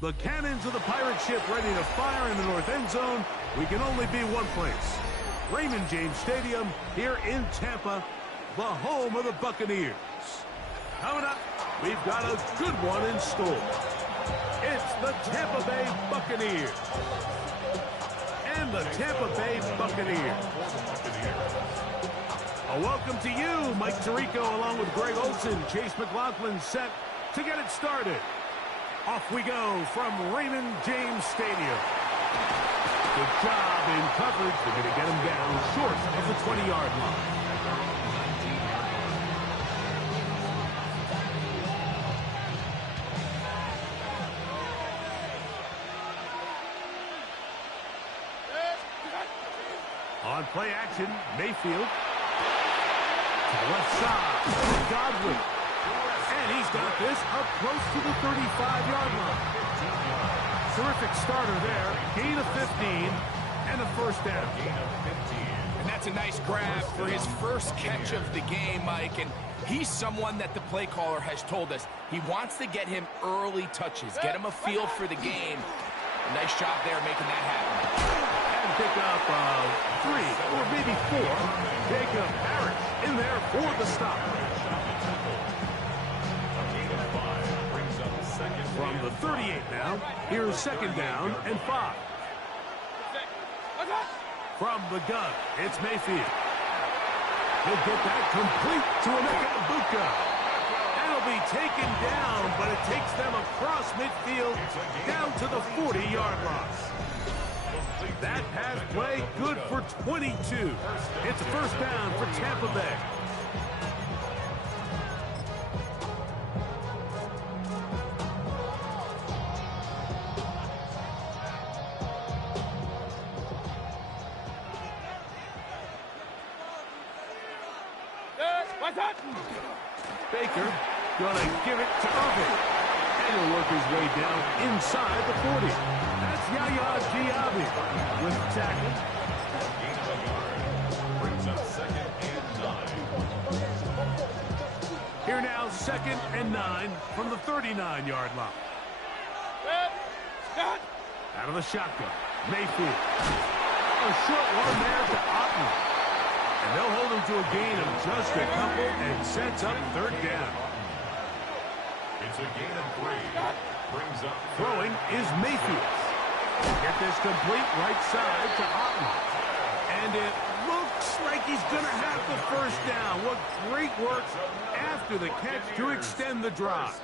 The cannons of the pirate ship ready to fire in the north end zone. We can only be one place. Raymond James Stadium here in Tampa, the home of the Buccaneers. Coming up, we've got a good one in store. It's the Tampa Bay Buccaneers. And the Tampa Bay Buccaneers. A welcome to you, Mike Tirico, along with Greg Olson. Chase McLaughlin set to get it started. Off we go from Raymond James Stadium. Good job in coverage. They're going to get him down short of the 20-yard line. On play action, Mayfield. To the left side, Godwin. And he's got this up close to the 35-yard line. Terrific starter there. Gain of 15 and a first down. And that's a nice grab for his first catch of the game, Mike. And he's someone that the play caller has told us he wants to get him early touches, get him a feel for the game. Nice job there making that happen. And pick up 3 or maybe 4. Jacob Harris in there for the stop. From the 38 now, here's second down and 5. From the gun, it's Mayfield. He'll get that complete to Emeka Egbuka. And he'll be taken down, but it takes them across midfield down to the 40-yard line. That pass play good for 22. It's a first down for Tampa Bay. Baker gonna give it to Irving. And he'll work his way down inside the 40. That's Yaya Diaby with the tackle. Brings up second and 9. Here now, second and 9 from the 39-yard line. Out of the shotgun, Mayfield. A short one there to Otten. And they'll hold him to a gain of just a couple and sets up third down. It's a gain of 3. Brings up throwing is Mayfield. Get this complete right side to Otten. And it looks like he's going to have the first down. What great work after the catch to extend the drive.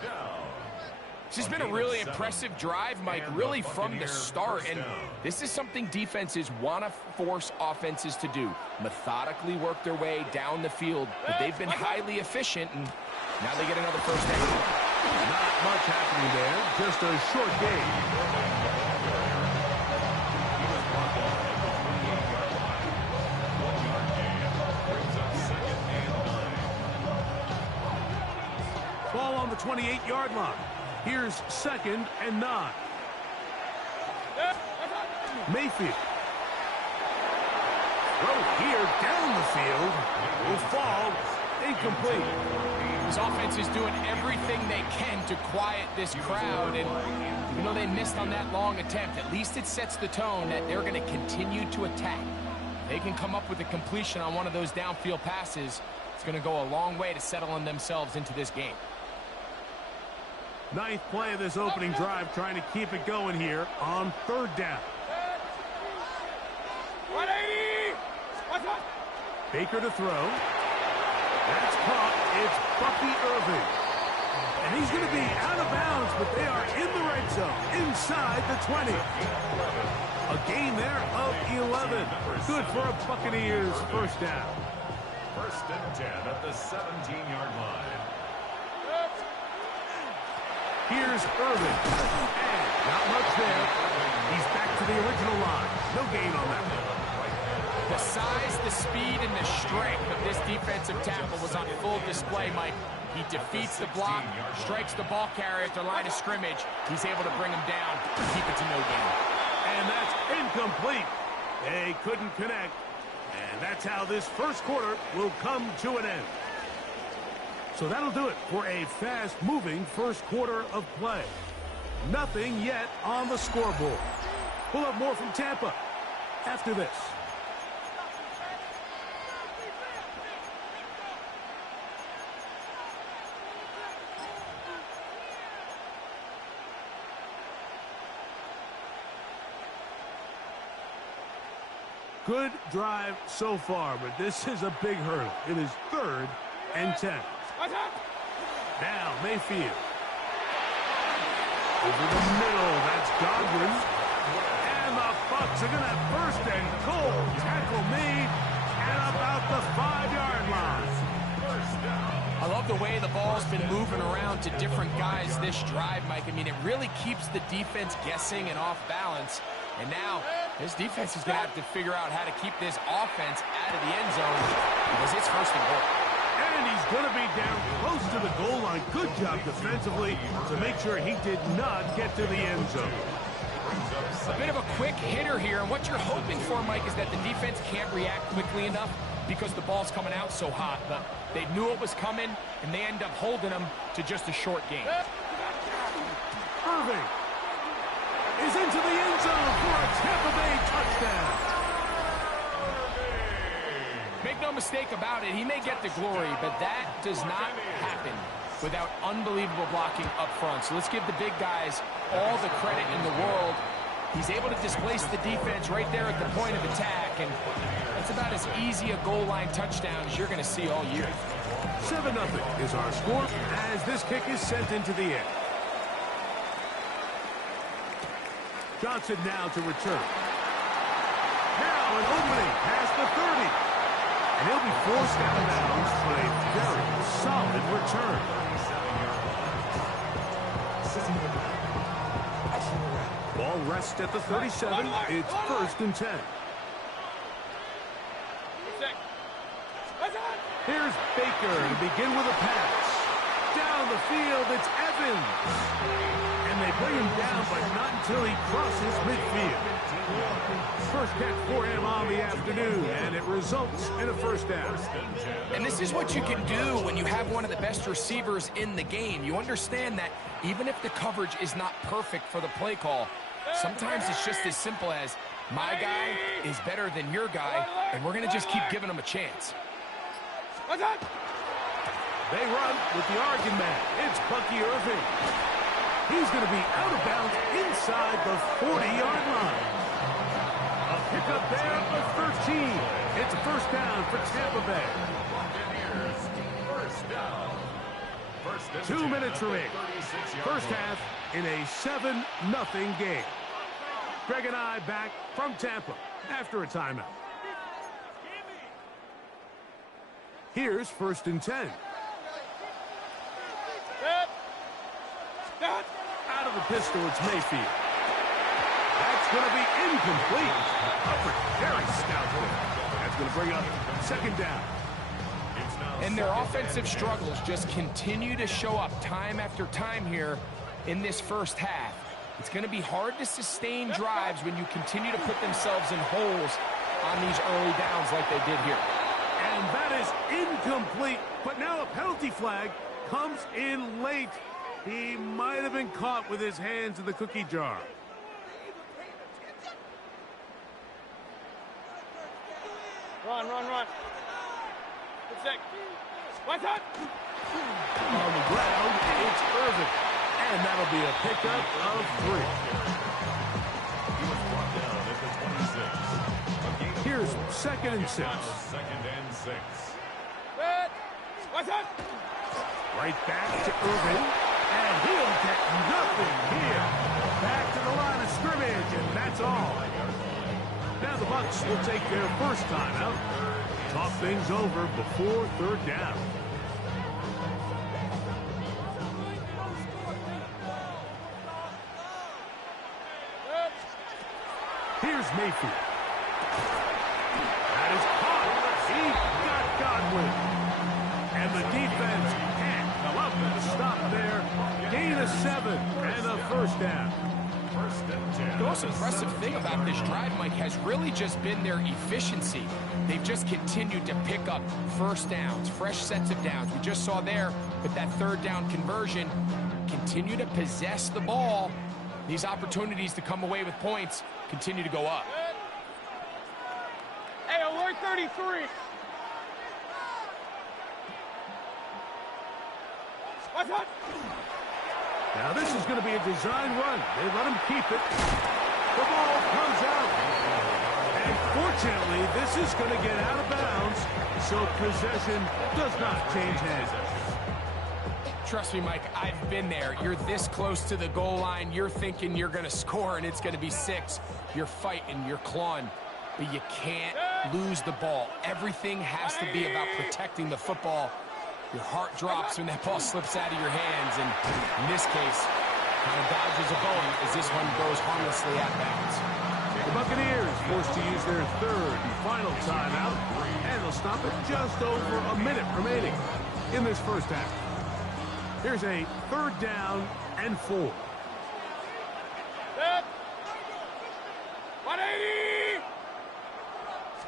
This has been a really impressive drive, Mike, really from the start. And this is something defenses want to force offenses to do. Methodically work their way down the field. But they've been highly efficient, and now they get another first down. Not much happening there, just a short gain. Ball on the 28-yard line. Here's second and 9. Mayfield. Throw here down the field. Will fall. Incomplete. This offense is doing everything they can to quiet this crowd. And even though they missed on that long attempt, at least it sets the tone that they're going to continue to attack. If they can come up with a completion on one of those downfield passes, it's going to go a long way to settling themselves into this game. Ninth play of this opening drive, trying to keep it going here on third down. 180! Baker to throw. That's caught. It's Bucky Irving. And he's going to be out of bounds, but they are in the red zone, inside the 20. A gain there of 11. Good for a Buccaneers first down. First and 10 at the 17-yard line. Here's Irving. And not much there. He's back to the original line. No gain on that one. The size, the speed, and the strength of this defensive tackle was on full display, Mike. He defeats the block, strikes the ball carrier at the line of scrimmage. He's able to bring him down, keep it to no gain. And that's incomplete. They couldn't connect. And that's how this first quarter will come to an end. So that'll do it for a fast-moving first quarter of play. Nothing yet on the scoreboard. We'll have more from Tampa after this. Good drive so far, but this is a big hurdle. It is 3rd and 10. Now Mayfield. Over the middle, that's Godwin. And the Bucs are going to have first and goal. Tackle made at about the 5-yard line. I love the way the ball's been moving around to different guys this drive, Mike. I mean, it really keeps the defense guessing and off balance. And now, this defense is going to have to figure out how to keep this offense out of the end zone because it's first and goal. And he's going to be down close to the goal line. Good job defensively to make sure he did not get to the end zone. A bit of a quick hitter here, and what you're hoping for, Mike, is that the defense can't react quickly enough because the ball's coming out so hot. But they knew it was coming, and they end up holding them to just a short game. Irving is into the end zone for a Tampa Bay touchdown. Make no mistake about it, he may get the glory, but that does not happen without unbelievable blocking up front. So let's give the big guys all the credit in the world. He's able to displace the defense right there at the point of attack, and that's about as easy a goal line touchdown as you're going to see all year. 7-0 is our score as this kick is sent into the air. Johnson now to return. Now an opening past the 30. And he'll be forced out of bounds for a very solid return. Ball rests at the 37. It's 1st and 10. Here's Baker to begin with a pass. Down the field, it's Evans. And they bring him down, but not until he crosses midfield. First catch for him on the afternoon, and it results in a first down. And this is what you can do when you have one of the best receivers in the game. You understand that even if the coverage is not perfect for the play call, sometimes it's just as simple as, my guy is better than your guy, and we're going to just keep giving him a chance. They run with the argument. It's Bucky Irving. He's going to be out of bounds inside the 40-yard line. A pickup there of 13. It's a first down for Tampa Bay. 2 minutes remaining. First half in a 7-0 game. Greg and I back from Tampa after a timeout. Here's 1st and 10. Out of the pistol, it's Mayfield. That's going to be incomplete. Very stout there. That's going to bring up 2nd down. And their offensive struggles just continue to show up time after time here in this first half. It's going to be hard to sustain drives when you continue to put themselves in holes on these early downs like they did here. And that is incomplete. But now a penalty flag comes in late. He might have been caught with his hands in the cookie jar. Run. Good sec. What's up? On the ground, it's Irving. And that'll be a pickup of 3. He was brought down at the 26. Here's 2nd and 6. 2nd and 6. What's up? Right back to Irving. And he'll get nothing here. Back to the line of scrimmage, and that's all. Now the Bucs will take their first timeout. Talk things over before 3rd down. Here's Mayfield. That is caught. He got Godwin. And the defense can't come up with a stop there. Gain of 7 and a first down. The most impressive thing about this drive, Mike, has really just been their efficiency. They've just continued to pick up first downs, fresh sets of downs. We just saw there with that 3rd down conversion, continue to possess the ball These opportunities to come away with points continue to go up. Hey, alert 33. What's up? Now this is going to be a design run. They let him keep it. The ball comes out. And fortunately, this is going to get out of bounds, so possession does not change hands. Trust me, Mike, I've been there. You're this close to the goal line. You're thinking you're going to score, and it's going to be 6. You're fighting, you're clawing, but you can't lose the ball. Everything has to be about protecting the football. Your heart drops when that ball slips out of your hands, and in this case, kind of dodges a bullet as this one goes harmlessly out of bounds. The Buccaneers forced to use their third and final timeout, and they'll stop at just over a minute remaining in this first half. Here's a 3rd down and 4. 180.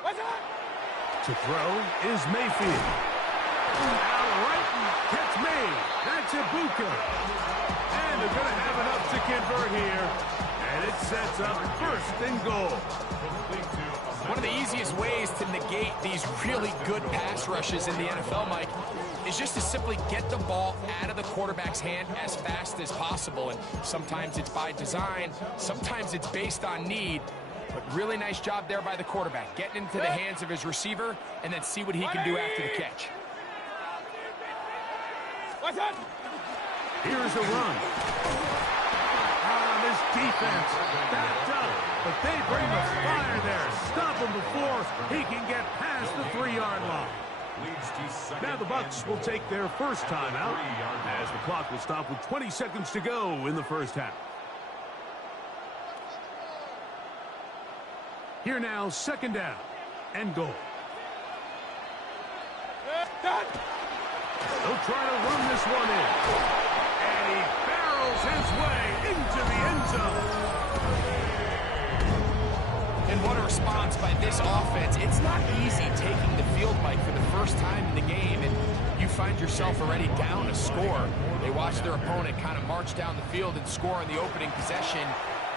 What's up? To throw is Mayfield. Out right, gets made. That's Ibuka. And they're going to have enough to convert here. And it sets up 1st and goal. One of the easiest ways to negate these really good pass rushes in the NFL, Mike, is just to simply get the ball out of the quarterback's hand as fast as possible. And sometimes it's by design, sometimes it's based on need. But really nice job there by the quarterback, getting into the hands of his receiver and then see what he can do after the catch. What's up? Here's a run. This defense backed up, but they bring the fire there. Stop him before he can get past the 3-yard line. Now the Bucs will take their first timeout as the clock will stop with 20 seconds to go in the first half. Here now, 2nd down and goal. They'll try to run this one in. And he barrels his way into the end zone. And what a response by this offense. It's not easy taking the field, Mike, for the first time in the game, and you find yourself already down a score. They watch their opponent kind of march down the field and score on the opening possession,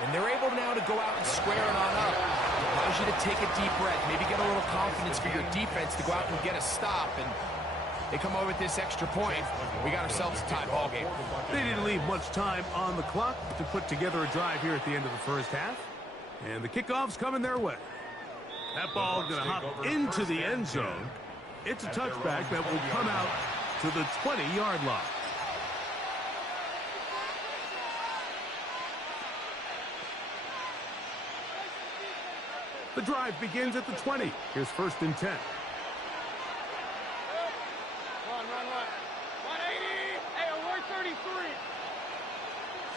and they're able now to go out and square it on up. It allows you to take a deep breath, maybe get a little confidence for your defense to go out and get a stop, and they come over with this extra point. We got ourselves a tie ball game. They didn't leave much time on the clock to put together a drive here at the end of the first half. And the kickoff's coming their way. That ball going to hop into the end zone. It's a touchback that will come out to the 20-yard line. The drive begins at the 20. Here's 1st and 10. Run. 180. Hey, alert 33.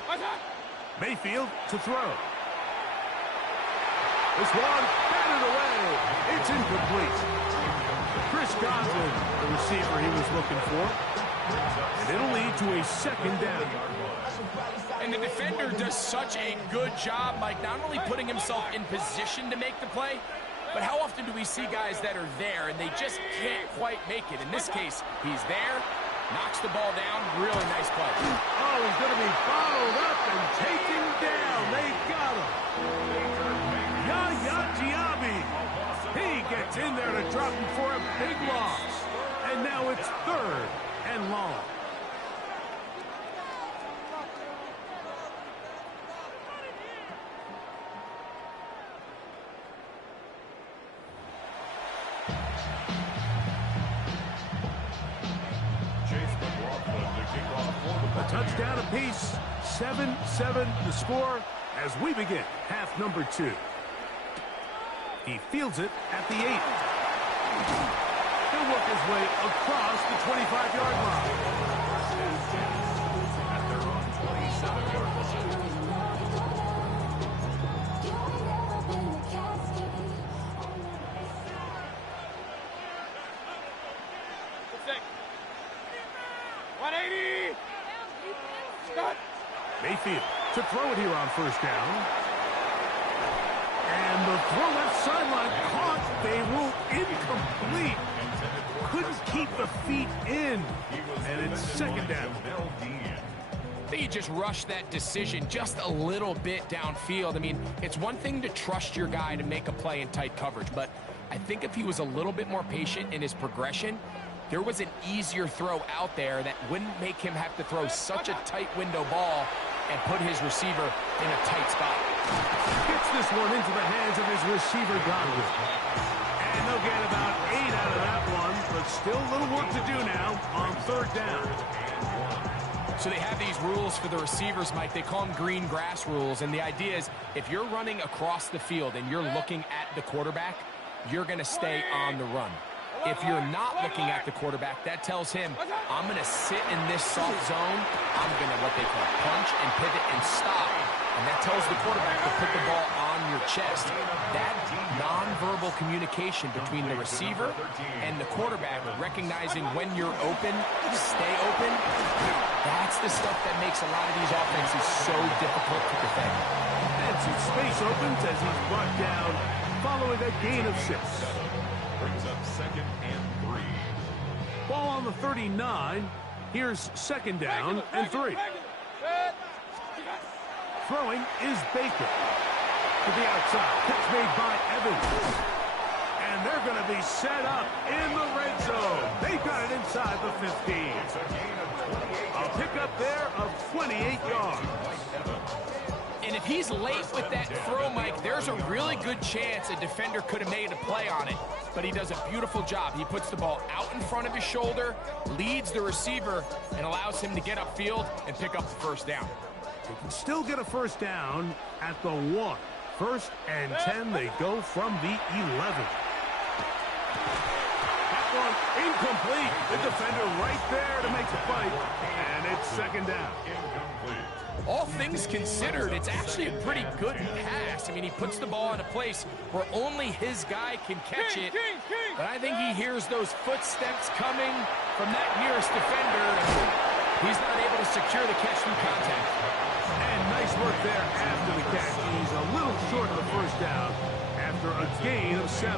What's up? Mayfield to throw. This one batted away. It's incomplete. Chris Godwin, the receiver he was looking for. And it'll lead to a 2nd down. And the defender does such a good job, Mike, not only putting himself in position to make the play, but how often do we see guys that are there and they just can't quite make it? In this case, he's there, knocks the ball down, really nice play. Oh, he's going to be bottled up and taken down. They got him. Yaya Diaby. He gets in there to drop him for a big loss. And now it's 3rd and long. A touchdown apiece, 7-7 the score as we begin half number 2. He fields it at the 8. He'll work his way across the 25-yard line. At their own 27-yard line. What's that? 180. Stop. Mayfield to throw it here on 1st down. And the throw left sideline caught. They rule incomplete. Couldn't keep the feet in. And it's 2nd down. I think he just just rushed that decision just a little bit downfield. I mean, it's one thing to trust your guy to make a play in tight coverage, but I think if he was a little bit more patient in his progression, there was an easier throw out there that wouldn't make him have to throw such a tight window ball and put his receiver in a tight spot. Gets this one into the hands of his receiver, Godwin. And they'll get about 8 out of that one, but still a little work to do now on 3rd down. So they have these rules for the receivers, Mike. They call them green grass rules, and the idea is if you're running across the field and you're looking at the quarterback, you're going to stay on the run. If you're not looking at the quarterback, that tells him, I'm going to sit in this soft zone. I'm going to what they call punch and pivot and stop. And that tells the quarterback to put the ball on your chest. That nonverbal communication between the receiver and the quarterback, recognizing when you're open, stay open, that's the stuff that makes a lot of these offenses so difficult to defend. And some space opens as he's brought down following a gain of 6. Brings up 2nd and 3. Ball on the 39. Here's 2nd down and 3. Throwing is Baker. To the outside. Catch made by Evans. And they're going to be set up in the red zone. They got it inside the 15. A pickup there of 28 yards. And if he's late with that throw, Mike, there's a really good chance a defender could have made a play on it. But he does a beautiful job. He puts the ball out in front of his shoulder, leads the receiver, and allows him to get upfield and pick up the 1st down. They can still get a 1st down at the 1. 1st and 10, they go from the 11. That one incomplete. The defender right there to make the fight. And it's 2nd down. All things considered, it's actually a pretty good pass. I mean, he puts the ball in a place where only his guy can catch it. But I think he hears those footsteps coming from that nearest defender, and he's not able to secure the catch through contact. And nice work there after the catch. He's a little short of the 1st down after a gain of 7.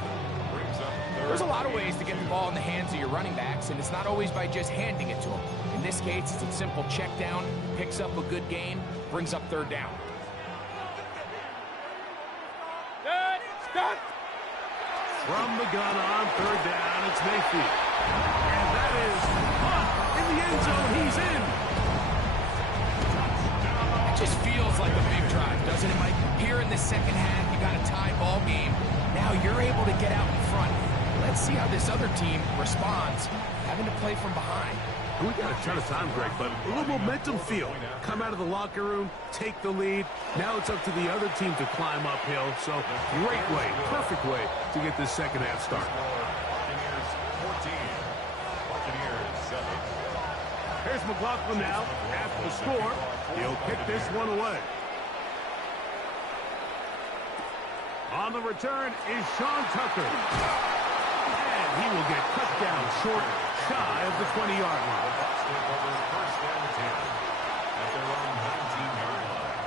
There's a lot of ways to get the ball in the hands of your running backs, and it's not always by just handing it to them. In this case, it's a simple check down, picks up a good gain, brings up 3rd down. From the gun on 3rd down, it's Mayfield. And that is caught in the end zone. He's in. It just feels like a big drive, doesn't it, Mike? Here in the 2nd half, you got a tie ball game. Now you're able to get out in front. Let's see how this other team responds, having to play from behind. We got a ton of time, Greg, but a little momentum feel. Come out of the locker room, take the lead. Now it's up to the other team to climb uphill. So great way, perfect way to get this 2nd half started. Buccaneers 14. Buccaneers 7. Here's McLaughlin now. After the score, he'll pick this one away. On the return is Sean Tucker. And he will get cut down short, shy of the 20-yard line. Bucs take over 1st and 10 at their own 19-yard line.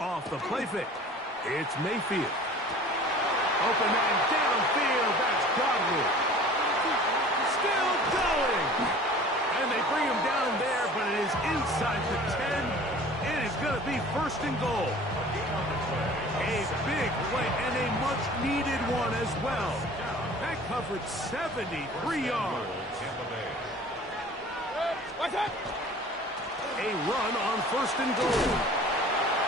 Off the play fake. It's Mayfield. Open man downfield. That's Godwin. Still going. And they bring him down there, but it is inside the 10. It is going to be 1st and goal. A big play and a much-needed one as well. That covered 73 yards. A run on 1st and goal.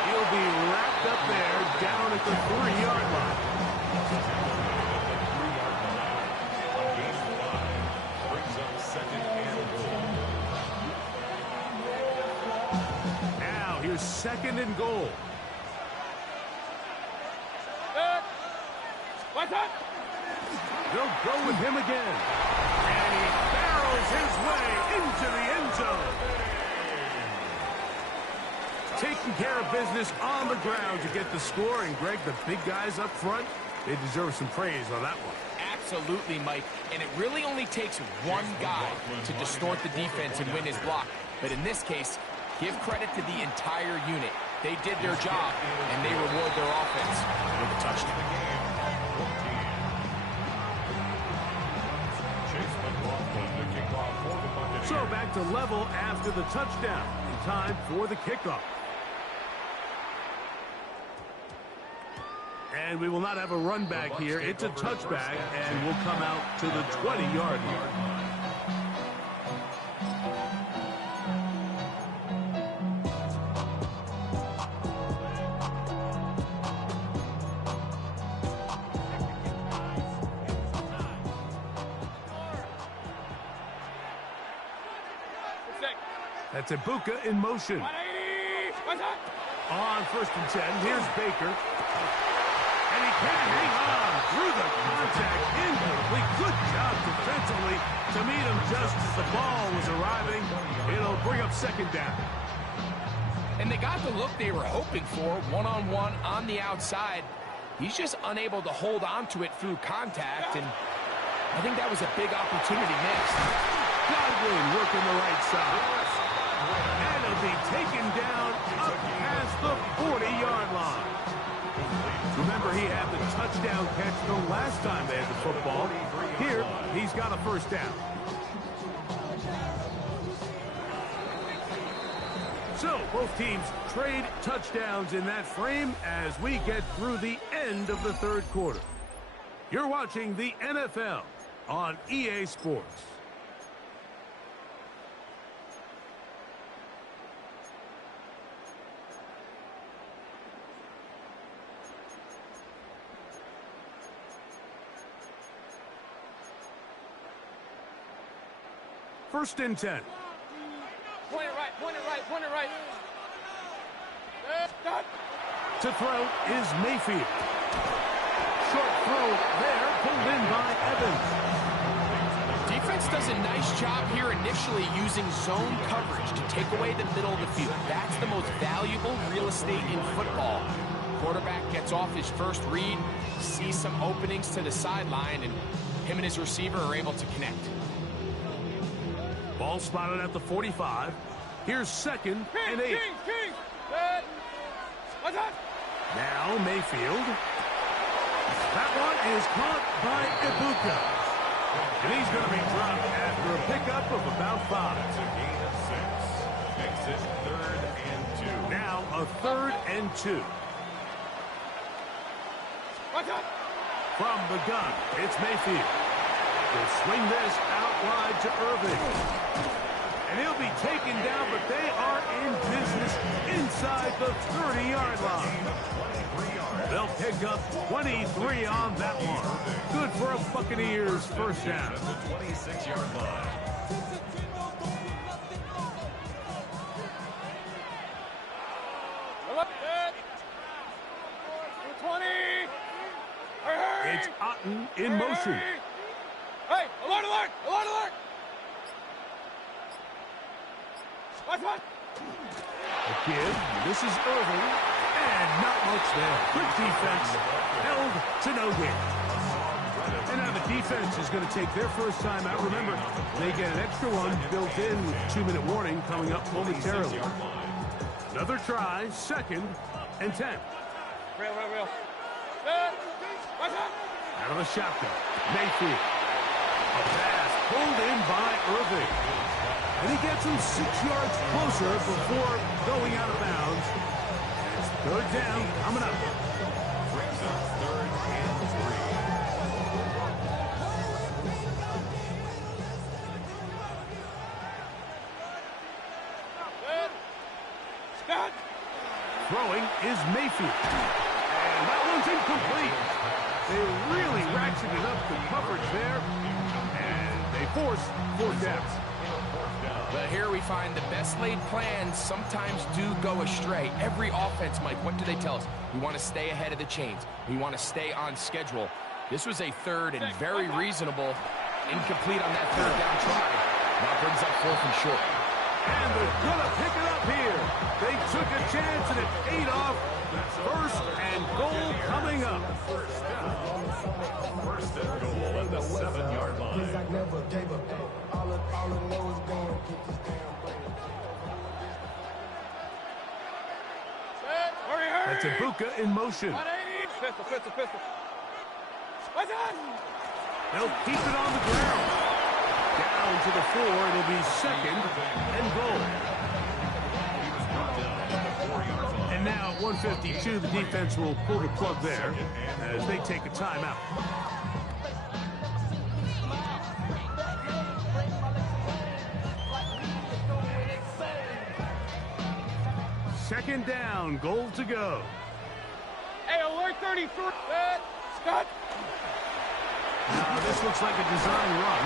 He'll be wrapped up there down at the 3-yard line. Brings up 2nd and goal. Now here's 2nd and goal. They'll go with him again. And he barrels his way into the end zone. Taking care of business on the ground to get the score. And, Greg, the big guys up front, they deserve some praise on that one. Absolutely, Mike. And it really only takes one guy to distort the defense and win his block. But in this case, give credit to the entire unit. They did their job, and they reward their offense with a touchdown. So back to level after the touchdown. Time for the kickoff. And we will not have a run back here. It's a touchback, and we'll come out to the 20-yard line. That's Ibuka in motion. On 1st and 10, here's Baker. And he can't hang on through the contact. Incomplete. Good job defensively to meet him just as the ball was arriving. It'll bring up 2nd down. And they got the look they were hoping for, one-on-one on the outside. He's just unable to hold on to it through contact, and I think that was a big opportunity missed. Godwin working the right side. And it'll be taken down up past the 40-yard line. Remember, he had the touchdown catch the last time they had the football. Here, he's got a 1st down. So, both teams trade touchdowns in that frame as we get through the end of the 3rd quarter. You're watching the NFL on EA Sports. First and 10. Point it right, point it right, point it right. To throw is Mayfield. Short throw there, pulled in by Evans. Defense does a nice job here initially using zone coverage to take away the middle of the field. That's the most valuable real estate in football. Quarterback gets off his first read, sees some openings to the sideline, and him and his receiver are able to connect. Ball spotted at the 45. Here's 2nd and 8. King. Now Mayfield. That one is caught by Ibuka. And he's going to be dropped after a pickup of about 5. It's a gain of 6. Makes it 3rd and 2. Now a 3rd and 2. From the gun, it's Mayfield. He'll swing this out wide to Irving. And he'll be taken down, but they are in business inside the 30-yard line. They'll pick up 23 on that one. Good for a Buccaneers 1st down. At the 26-yard line. It's Otten in motion. Hey, alert, alert, alert, alert! What? A kid, this is Irving, and not much there. Quick defense, held to no gain. And now the defense is going to take their first time out. Remember, they get an extra one built in with 2-minute warning coming up momentarily. Another try, 2nd and 10. Real. Out of the shotgun, Mayfield. A pass pulled in by Irving. And he gets him 6 yards closer before going out of bounds. It's 3rd down coming up. Brings up 3rd and 3. Scott! Throwing is Mayfield. And that one's incomplete. They really ratcheted up the coverage there. And they force 4th down. But here we find the best laid plans sometimes do go astray. Every offense, Mike, what do they tell us? We want to stay ahead of the chains. We want to stay on schedule. This was a 3rd and very reasonable. Incomplete on that 3rd down try. Now brings up 4th and short. And they're going to pick it up here. They took a chance and it paid off. 1st and goal coming up. First and goal at the 7-yard line. It's Ibuka in motion. 180. Pistol, pistol, pistol. What's that? They'll keep it on the ground. Down to the 4. It'll be second and goal. And now at 152, the defense will pull the plug there as they take a timeout. Second down, goal to go. Hey, alert 33. Scott. Now this looks like a design run,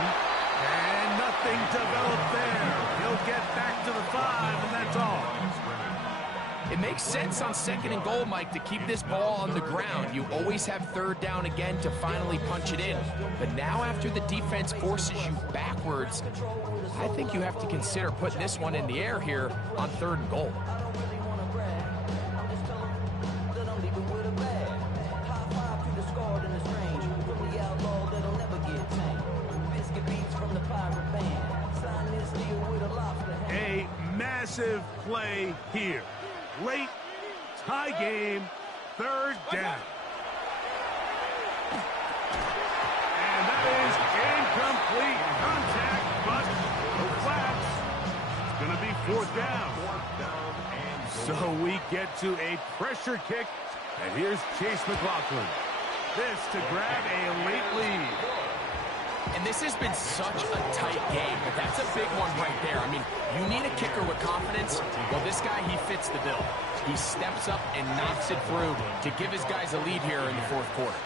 and nothing developed there. He'll get back to the 5, and that's all. It makes sense on second and goal, Mike, to keep this ball on the ground. You always have third down again to finally punch it in. But now after the defense forces you backwards, I think you have to consider putting this one in the air here on third and goal. A massive play here. Late, tie game, third down. And that is incomplete contact, but no flags. It's going to be fourth down. So we get to a pressure kick, and here's Chase McLaughlin. This to grab a late lead. And this has been such a tight game, but that's a big one right there. I mean, you need a kicker with confidence. Well, this guy, he fits the bill. He steps up and knocks it through to give his guys a lead here in the fourth quarter.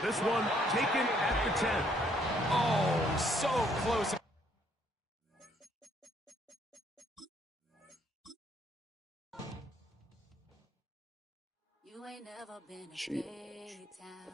This one taken at the 10. Oh, so close. You ain't never been a straight town.